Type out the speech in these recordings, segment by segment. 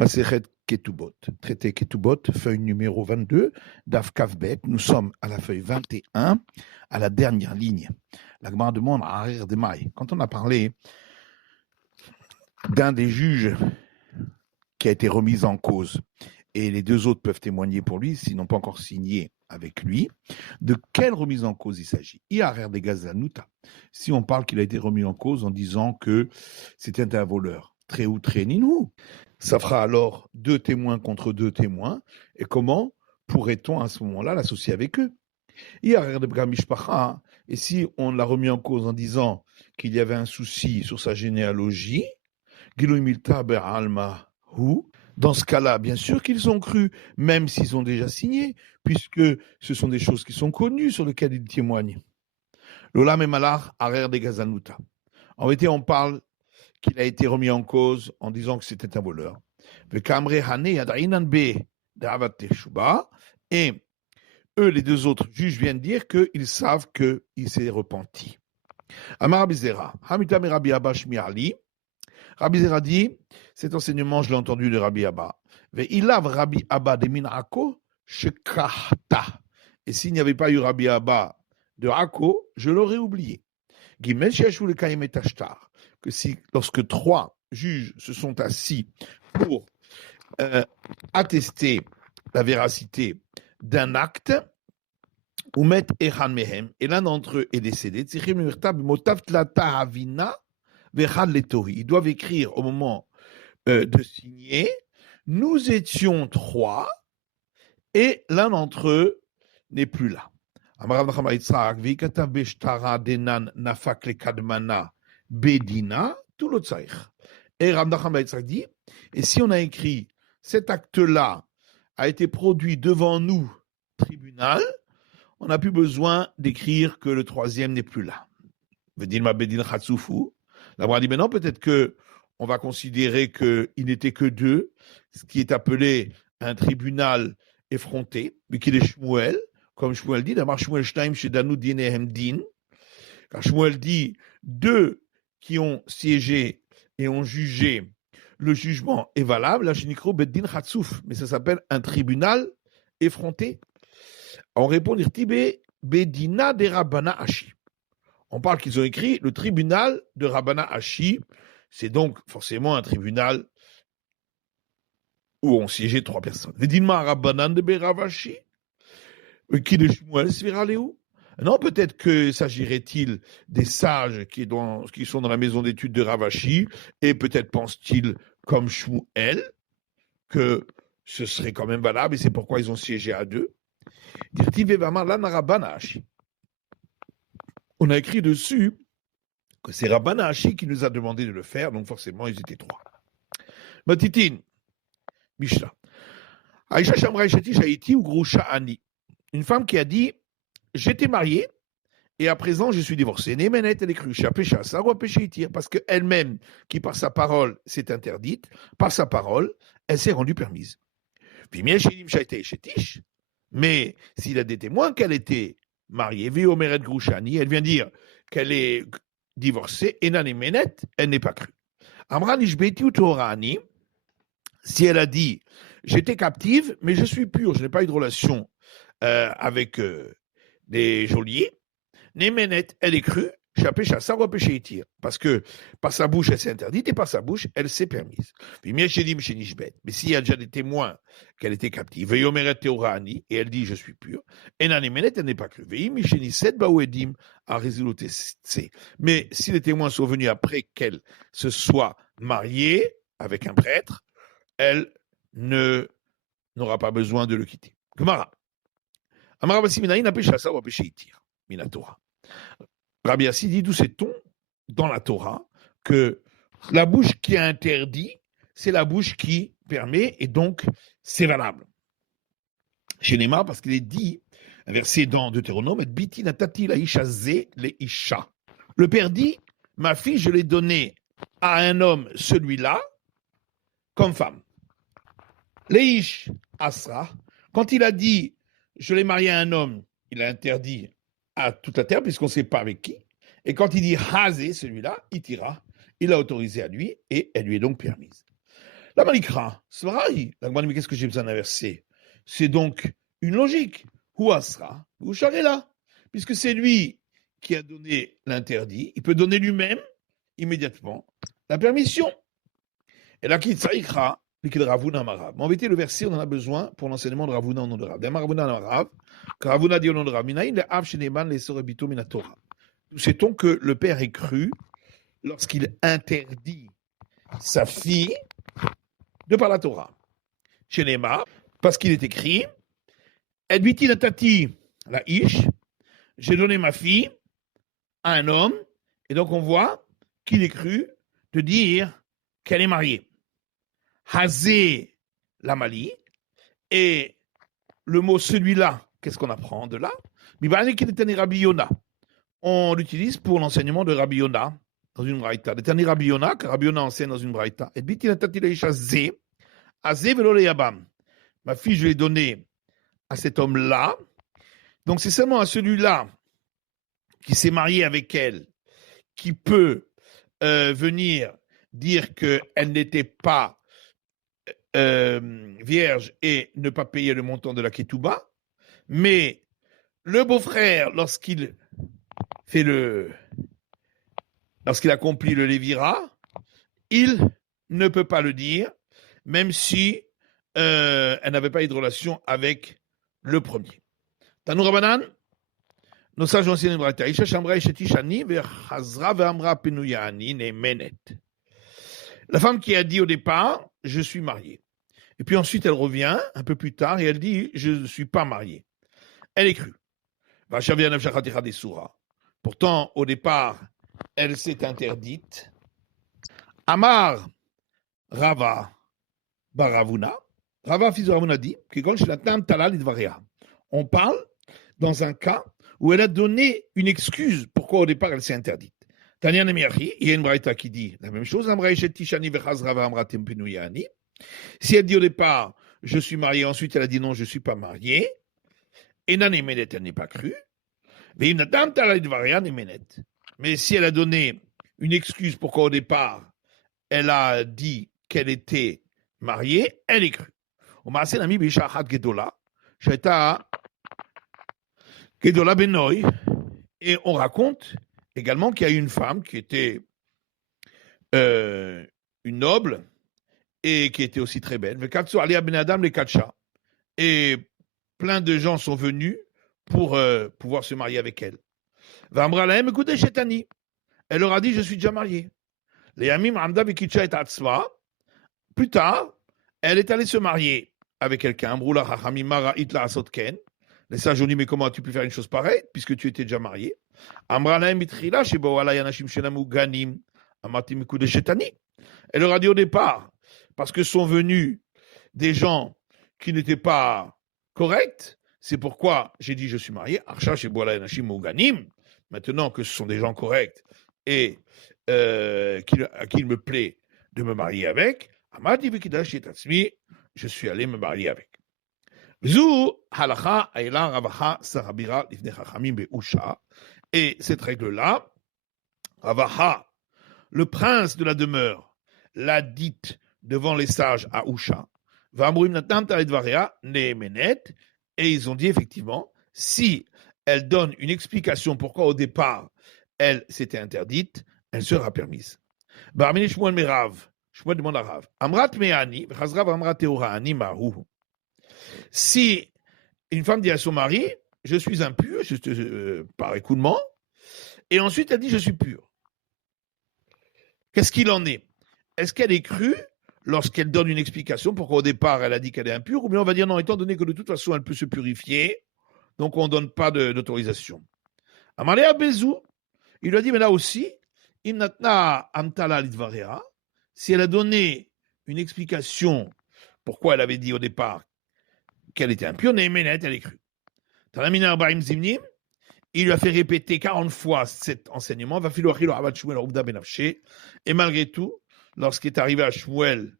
Masechet Ketubot, traité Ketubot, feuille numéro 22, Daf Kavbet. Nous sommes à la feuille 21, à la dernière ligne. La Gemara demande à Arir de Maï. Quand on a parlé d'un des juges qui a été remis en cause, et les deux autres peuvent témoigner pour lui, s'ils n'ont pas encore signé avec lui, de quelle remise en cause il s'agit? Iarer de Gazanuta. Si on parle qu'il a été remis en cause en disant que c'était un voleur, très ou très ninou, ça fera alors deux témoins contre deux témoins, et comment pourrait-on à ce moment-là l'associer avec eux? Iarer de Bramishpacha, et si on l'a remis en cause en disant qu'il y avait un souci sur sa généalogie, Gilou Milta Beralma Hu, dans ce cas-là, bien sûr qu'ils ont cru, même s'ils ont déjà signé, puisque ce sont des choses qui sont connues sur lesquelles ils témoignent. L'Olam et Malach, Arer de Gazanuta. En vérité, on parle qu'il a été remis en cause en disant que c'était un voleur. Et eux, les deux autres juges, viennent dire qu'ils savent qu'il s'est repenti. Amar Abizera, Hamitam et Rabbi Abba Shmiali. Rabbi Zera dit, cet enseignement, je l'ai entendu de Rabbi Abba. Ve'ilav Rabbi Abba de Minako Shekahta. Et s'il n'y avait pas eu Rabbi Abba de Akko, je l'aurais oublié. Gimel Sheshu le Kayem et Tashtar. Que si, lorsque trois juges se sont assis pour attester la véracité d'un acte, ou met Echan Mehem, et l'un d'entre eux est décédé, Tsichim Mirtab Motav Tlata Havina. Ils doivent écrire au moment de signer. Nous étions trois et l'un d'entre eux n'est plus là. Et Rav Nachman bar Yitzhak dit, et si on a écrit cet acte-là a été produit devant nous, tribunal, on n'a plus besoin d'écrire que le troisième n'est plus là. Vedilma bedin chatsufu. La Gemara dit, mais non, peut-être qu'on va considérer qu'il n'était que deux, ce qui est appelé un tribunal effronté, mais qu'il est Shmuel, comme Shmuel dit, d'abord Shmuel Shtaim chez Danou Dinehem Din, car Shmuel dit, deux qui ont siégé et ont jugé, le jugement est valable, la Shinikro Beddin Khatsouf, mais ça s'appelle un tribunal effronté. On répond, Irtibé Bedina de Rabbana Hashi. On parle qu'ils ont écrit le tribunal de Rabbana Hashi. C'est donc forcément un tribunal où ont siégé trois personnes. Vedinma Rabbanan de Beravashi, qui de Shmuel Sviraleu. Non, peut-être que s'agirait-il des sages qui sont dans la maison d'études de Ravashi, et peut-être pense-t-il comme Shmuel que ce serait quand même valable, et c'est pourquoi ils ont siégé à deux. Dirtiv Evamar Lan Rabbana Hashi. On a écrit dessus que c'est Rabbana Hashi qui nous a demandé de le faire, donc forcément, ils étaient trois. Matitin, Mishnah. Aïcha Shamra Ishati Shaiti ou Grusha Ani. Une femme qui a dit, j'étais mariée, et à présent, je suis divorcée. Nemenet, elle est crue, Pécha, Sarwa Péché parce qu'elle-même, qui par sa parole s'est interdite, par sa parole, elle s'est rendue permise. Puis Mieshinim Shaiti Shetish, mais s'il a des témoins qu'elle était mariée, Véomeret Grouchani, elle vient dire qu'elle est divorcée, et Nanemenet, elle n'est pas crue. Amranish Beti ou Torani, si elle a dit, j'étais captive, mais je suis pure, je n'ai pas eu de relation avec des geôliers, Nemenet, elle est crue, parce que par sa bouche, elle s'est interdite, et par sa bouche, elle s'est permise. Mais s'il y a déjà des témoins qu'elle était captive, et elle dit, je suis pure, et Nanemenet, elle n'est pas crue. Mais si les témoins sont venus après qu'elle se soit mariée avec un prêtre, elle n'aura pas besoin de le quitter. Gemara. Amara Basiminaï n'a péché à ça ou à péché itir, Minatora. Rabbi Yassi dit, d'où sait-on dans la Torah que la bouche qui a interdit, c'est la bouche qui permet, et donc c'est valable. Chez Néma, parce qu'il est dit, un verset dans Deutéronome, Biti natati la isha ze le isha. Le père dit, ma fille, je l'ai donnée à un homme, celui-là, comme femme. Leish asra, quand il a dit, je l'ai marié à un homme, il a interdit à toute la terre, puisqu'on ne sait pas avec qui. Et quand il dit Hazé, celui-là, Itira, il a autorisé à lui, et elle lui est donc permise. La malikra, c'est pareil. La Gemara dit, mais qu'est-ce que j'ai besoin d'inverser? C'est donc une logique. Ou asra, ou là. Puisque c'est lui qui a donné l'interdit, il peut donner lui-même, immédiatement, la permission. Et là, qui tsaïkra, liquide Ravuna Marav. Mais en vérité, le verset, on en a besoin pour l'enseignement de Ravuna au nom de Rav. D'Amar Ravuna Marav, car Ravuna dit au nom de Rav, Minaïn, le Av Sheneman, les Sorebito Minatora. Sait-on que le père est cru lorsqu'il interdit sa fille de par la Torah. Shenema, parce qu'il est écrit, Edbiti la tati, la ish, j'ai donné ma fille à un homme, et donc on voit qu'il est cru de dire qu'elle est mariée. Hazé la mali, et le mot celui-là, qu'est-ce qu'on apprend de là? Bibane qui est Rabbi Yona. On l'utilise pour l'enseignement de Rabbi Yona dans une braïta. Le Rabbi Yona, car Rabbi Yona enseigne dans une braïta. Edbiti la tati la ish hazé, hazé velo le yabam. Ma fille, je l'ai donnée à cet homme-là. Donc c'est seulement à celui-là qui s'est marié avec elle qui peut venir dire qu'elle n'était pas vierge et ne pas payer le montant de la ketouba. Mais le beau-frère, lorsqu'il accomplit le lévira, il ne peut pas le dire, même si elle n'avait pas eu de relation avec le premier. Tanou Rabanan, nos sages ont enseigné une braïta. Isha shambra ishetishani ve'chazra ve'amra penuyani ne'menet. La femme qui a dit au départ, je suis mariée. Et puis ensuite elle revient un peu plus tard et elle dit, je ne suis pas mariée. Elle est crue. Pourtant, au départ, elle s'est interdite. Amar Rava Baravuna. Rava fils de Ravuna dit, on parle dans un cas où elle a donné une excuse pourquoi au départ elle s'est interdite. Tanya Nemiachi, il y a une braïta qui dit la même chose. Si elle dit au départ je suis mariée, ensuite elle a dit non, je ne suis pas mariée, et elle n'est pas crue. Mais si elle a donné une excuse pourquoi au départ elle a dit qu'elle était mariée, elle est crue. Gedola Benoï, et on raconte également qu'il y a eu une femme qui était une noble et qui était aussi très belle. Et plein de gens sont venus pour pouvoir se marier avec elle. Elle leur a dit, je suis déjà mariée. Plus tard, elle est allée se marier avec quelqu'un. Les sages ont dit, mais comment as-tu pu faire une chose pareille, puisque tu étais déjà marié? Elle leur a dit au départ, parce que sont venus des gens qui n'étaient pas corrects, c'est pourquoi j'ai dit je suis marié. Maintenant que ce sont des gens corrects et à qui il me plaît de me marier avec, je suis allé me marier avec. Et cette règle-là, Ravaha, le prince de la demeure, l'a dite devant les sages à Usha. Et ils ont dit effectivement, si elle donne une explication pourquoi au départ elle s'était interdite, elle sera permise. Shmuel demande à Rav. Amrat me'ani, v'chazra v'amrat teorani mahu. Si une femme dit à son mari, je suis impure, par écoulement, et ensuite elle dit, je suis pure. Qu'est-ce qu'il en est? Est-ce qu'elle est crue lorsqu'elle donne une explication pourquoi au départ elle a dit qu'elle est impure, ou bien on va dire non, étant donné que de toute façon elle peut se purifier, donc on ne donne pas d'autorisation. Amaléa Bezou, il lui a dit, mais là aussi, si elle a donné une explication pourquoi elle avait dit au départ qu'elle était impure, elle est crue. Il lui a fait répéter 40 fois cet enseignement, et malgré tout, lorsqu'il est arrivé à Shmuel,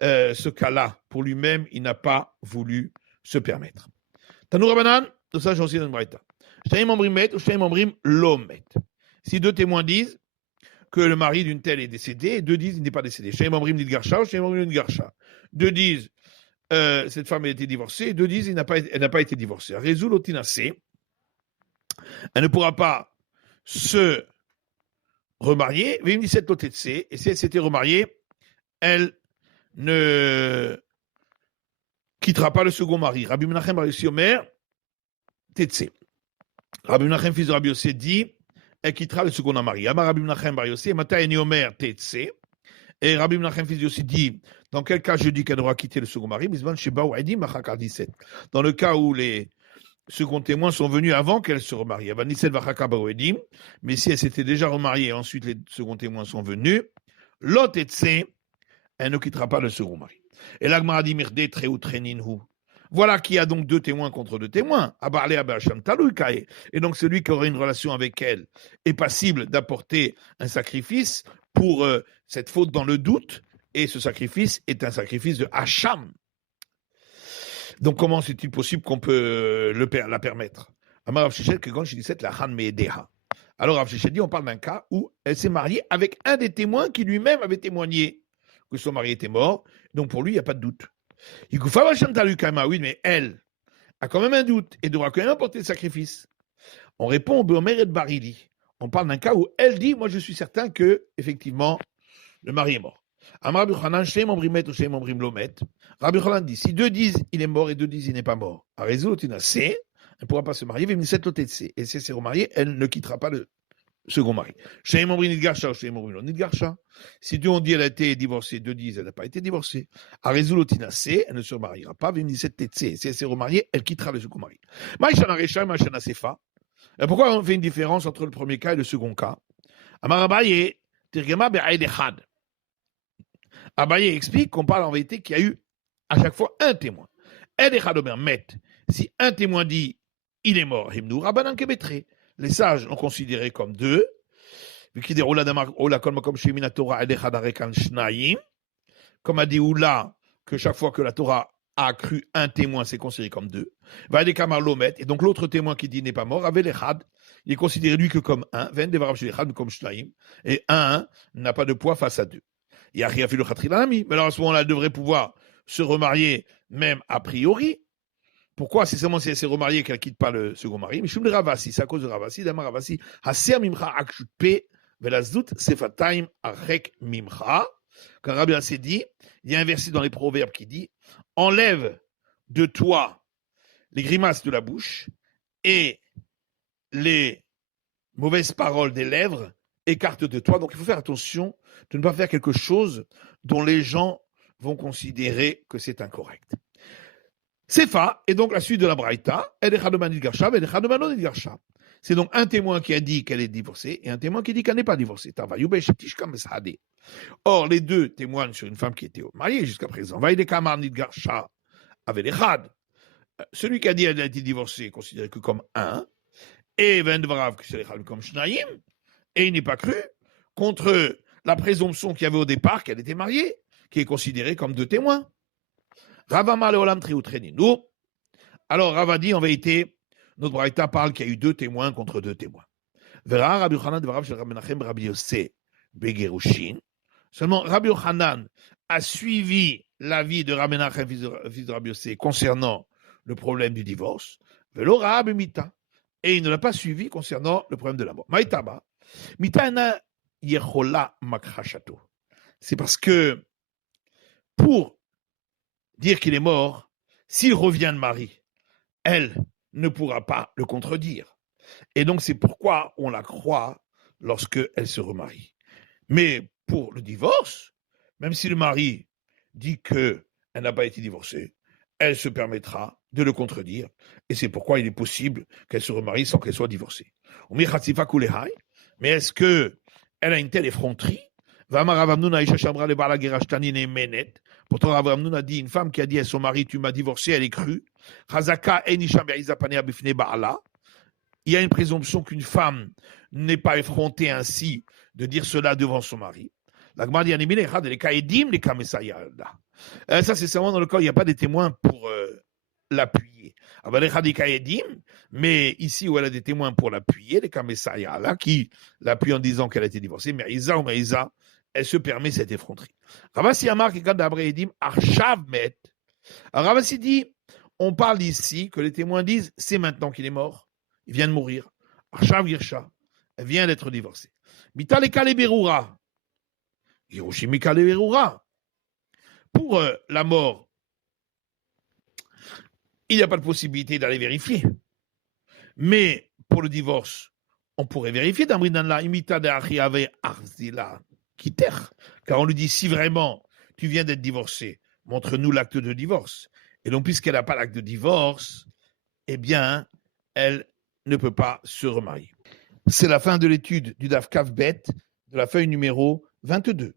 ce cas-là, pour lui-même, il n'a pas voulu se permettre. Tanou Rabanan, de ça j'en sais dans le Braïta. Si deux témoins disent, que le mari d'une telle est décédé, et deux disent il n'est pas décédé. Shem Omrim Nidgarsha, Shem Omrim Nidgarsha. Deux disent cette femme a été divorcée, et deux disent elle n'a pas été divorcée. Résout Otinasé, elle ne pourra pas se remarier, et si elle s'était remariée, elle ne quittera pas le second mari. Rabbi Menachem Bar Yossi Omer, Tetse. Rabbi Menachem, fils de Rabbi Yossi, dit elle quittera le second mari. Amar Rabbi Menachem Bar Yossi, Mata Eni Omer, Tetse. Et Rabbi Menachem, fils de Yossi, dit dans quel cas je dis qu'elle devra quitter le second mari? Dans le cas où les seconds témoins sont venus avant qu'elle se remarie. Mais si elle s'était déjà remariée et ensuite les seconds témoins sont venus, l'autre elle ne quittera pas le second mari. Et l'Agmara dit Mirde Treu Treninhu. Voilà qui a donc deux témoins contre deux témoins. Et donc celui qui aurait une relation avec elle est passible d'apporter un sacrifice pour cette faute dans le doute. Et ce sacrifice est un sacrifice de Hacham. Donc comment est-il possible qu'on peut la permettre? Alors Rav Shechet dit on parle d'un cas où elle s'est mariée avec un des témoins qui lui-même avait témoigné que son mari était mort. Donc pour lui, il n'y a pas de doute. Oui, mais elle a quand même un doute et devra quand même apporter le sacrifice. On répond au Beomer et de Barili. On parle d'un cas où elle dit, moi je suis certain que, effectivement, le mari est mort. Rabbi Yochanan dit, si deux disent il est mort et deux disent il n'est pas mort, elle ne pourra pas se marier, et si elle s'est remariée, elle ne quittera pas le second mari. Si deux ont dit elle a été divorcée, deux disent elle n'a pas été divorcée, elle ne se mariera pas, si elle s'est remariée, elle quittera le second mari. Et pourquoi on fait une différence entre le premier cas et le second cas? Abaye explique qu'on parle en vérité qu'il y a eu à chaque fois un témoin. Si un témoin dit il est mort, les sages l'ont considéré comme deux. Comme a dit Oula, que chaque fois que la Torah a cru un témoin, c'est considéré comme deux. Et donc l'autre témoin qui dit n'est pas mort, il est considéré lui que comme un. Et un n'a pas de poids face à deux. Mais alors à ce moment-là, elle devrait pouvoir se remarier même a priori. Pourquoi? C'est seulement si elle s'est remariée qu'elle ne quitte pas le second mari. Mais c'est à cause de Ravasi. D'Amar Ravasi, Haser Mimcha Akshutpe, Velazut, Sefataim Arek Mimcha. Quand Rabbi s'est dit, il y a un verset dans les Proverbes qui dit enlève de toi les grimaces de la bouche et les mauvaises paroles des lèvres, écarte de toi. Donc il faut faire attention de ne pas faire quelque chose dont les gens vont considérer que c'est incorrect. Sefa, et donc la suite de la Braïta, c'est donc un témoin qui a dit qu'elle est divorcée et un témoin qui dit qu'elle n'est pas divorcée. Or, les deux témoignent sur une femme qui était mariée jusqu'à présent. Celui qui a dit qu'elle a été divorcée est considéré que comme un, et comme Shnaïm, et il n'est pas cru contre la présomption qu'il y avait au départ qu'elle était mariée, qui est considérée comme deux témoins. Alors Rava dit en vérité, notre Braïta parle qu'il y a eu deux témoins contre deux témoins. Seulement Rabbi Yochanan a suivi l'avis de Rabbi Menachem, fils de Rabbi Yossé, concernant le problème du divorce, et il ne l'a pas suivi concernant le problème de la mort. C'est parce que pour dire qu'il est mort, s'il revient de Marie, elle ne pourra pas le contredire. Et donc c'est pourquoi on la croit lorsqu'elle se remarie. Mais pour le divorce, même si le mari dit qu'elle n'a pas été divorcée, elle se permettra de le contredire. Et c'est pourquoi il est possible qu'elle se remarie sans qu'elle soit divorcée. Mais est-ce qu'elle a une telle effronterie? Pourtant, Rav Amnoun a dit, une femme qui a dit à son mari, tu m'as divorcé, elle est crue. Il y a une présomption qu'une femme n'est pas effrontée ainsi de dire cela devant son mari. Ça, c'est seulement dans le cas où il n'y a pas de témoins pour l'appuyer. Mais ici où elle a des témoins pour l'appuyer, les Kamessaya, là, qui l'appuient en disant qu'elle a été divorcée, mais Isa ou Maïsa, elle se permet cette effronterie. Ravasi Amar, qui d'abre Edim, Archav Met. Ravasi dit, on parle ici que les témoins disent, c'est maintenant qu'il est mort, il vient de mourir. Archav Girsha, elle vient d'être divorcée. Mitale Kale Berura. Hiroshimi Kale Berura. Pour la mort, il n'y a pas de possibilité d'aller vérifier. Mais pour le divorce, on pourrait vérifier dans la imita de Achiave Arzila Kiter. Car on lui dit, si vraiment tu viens d'être divorcé, montre-nous l'acte de divorce. Et donc, puisqu'elle n'a pas l'acte de divorce, eh bien, elle ne peut pas se remarier. C'est la fin de l'étude du Daf Kav Bet de la feuille numéro 22.